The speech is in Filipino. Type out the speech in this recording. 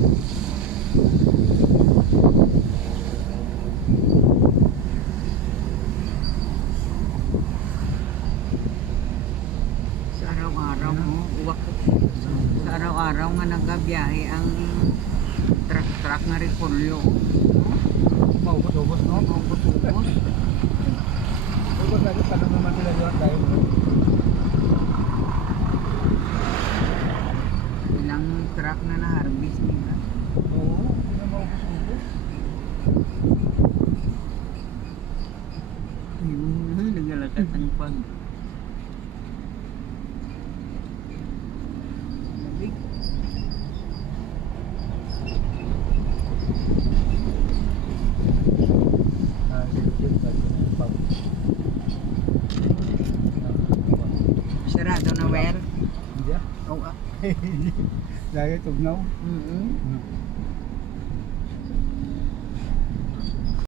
Sa araw-araw mo, sa araw-araw nga nagabiyahe ang truck nga repolyo. Maubos-ubos, no? Ubos-ubos. Ubos lagi, paano naman sila doon tayo, no? Ilang truck na na-harvest nila. Oo, hindi na maubos-ubos. Ayun, nagalakat ang pag. Labig. Silip-silip lagi na yung pub. Sarado na wer. Hindi ah. Oo. Lagi tugnaw. Mm-hmm.